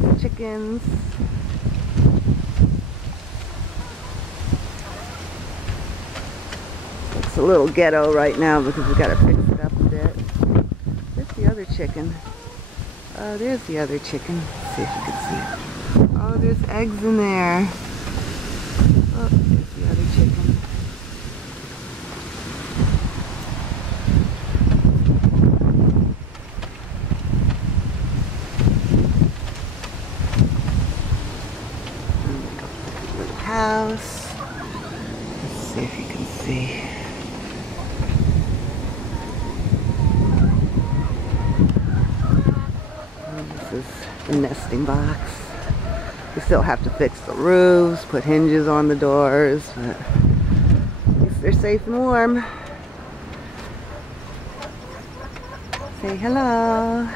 There's the chickens. It's a little ghetto right now because we gotta fix it up a bit. There's the other chicken. Oh, there's the other chicken. Let's see if you can see it. Oh, there's eggs in there. Oh, there's the other chicken. Little house. Let's see if you can see. This is the nesting box. We still have to fix the roofs, put hinges on the doors, but at least they're safe and warm. Say hello.